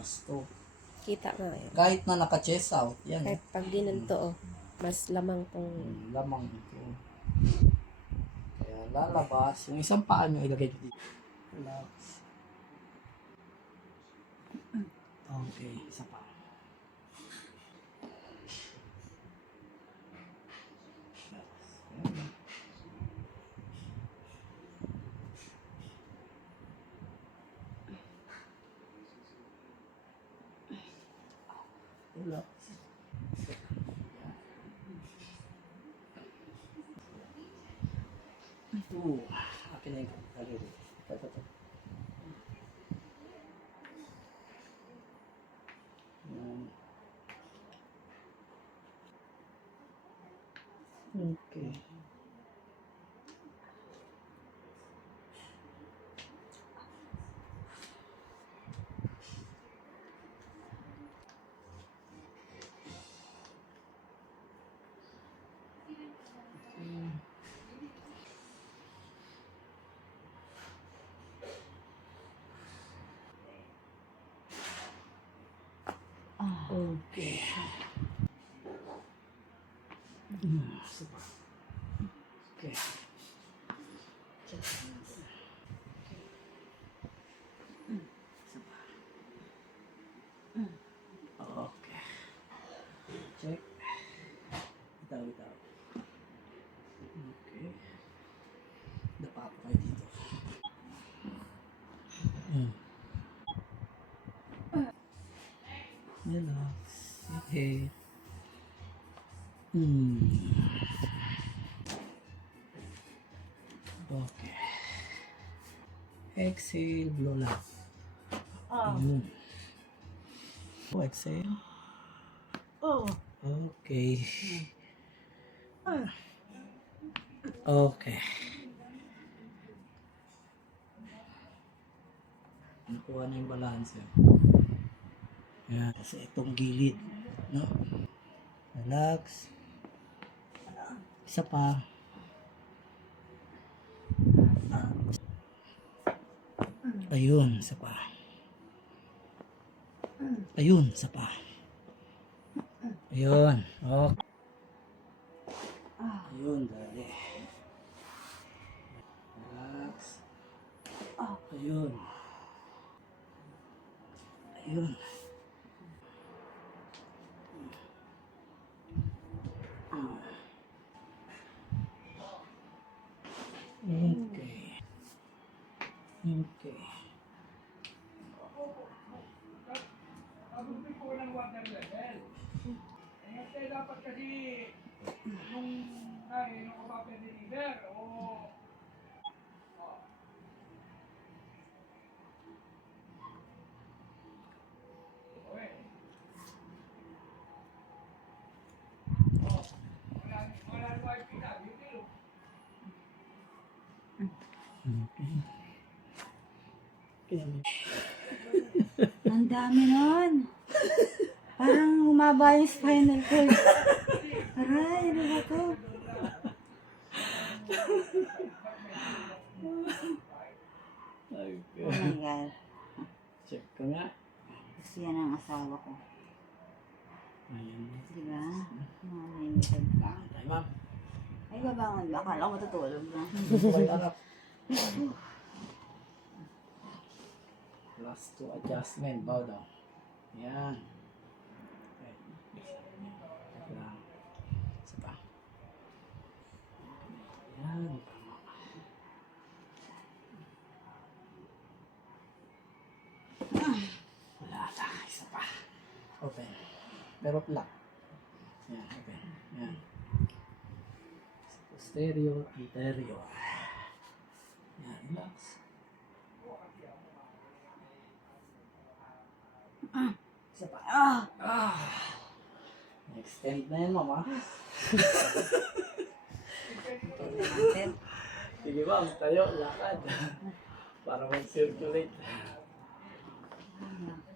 Gusto. Kita nga eh. Kahit na naka-chest out, yan. Kahit pag ginanto, mas lamang tong... Lamang ito. Kaya lalabas. Yung isang paa nyo ilagay dito. Relax. Okay, isa pa. Relax. Akin na yung kaliri. Ito. Okay. Okay. Super. Okay. Okay. Check. Bitaw. Okay. Dapa po kayo dito. Relax. Okay. Okay. Exhale, blow lang. Ayun. Exhale. Okay. Okay. Nakuha na yung balance. Yan. Kasi itong gilid. No? Relax. Isa pa. Ayun, isa pa. Ayun, isa pa. Ayun. Okay. Ayun, dali. Relax. Ayun. Ayun. Okay. Okay. Dapat kasi nung deliver o Ang dami nun. Parang humaba yung spinal cord. Aray, ano ba to? Okay. Oh my God. Check ko nga. Gusto yan ang asawa ko. Ayun. Diba? Limited. Tayo, ma'am. Ay, babangon ba? Akala ko matutulog na. Okay, harap. Last two adjustment. Bow down. Yan. Okay. Check lang. Isa pa. Yan. Wala na. Isa pa. Open. Pero flat. Yan. Open. Yan. Posterior, anterior. Yan. Relax. Isa pa. Extend na yan, mama. Sige ba, tayo, lakad. Para mag-circulate.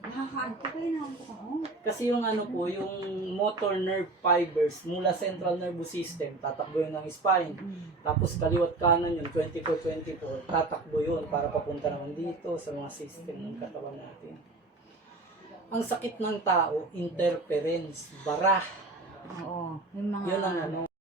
Nakakaanto kayo na ako. Kasi yung ano po, yung motor nerve fibers mula central nervous system, tatakbo yun ng spine. Tapos kaliwat kanan yun, 24-24, tatakbo yun para papunta naman dito sa mga system ng katawan natin. ang sakit ng tao, interference, bara. Oo. Yung mga... Yun ang ano.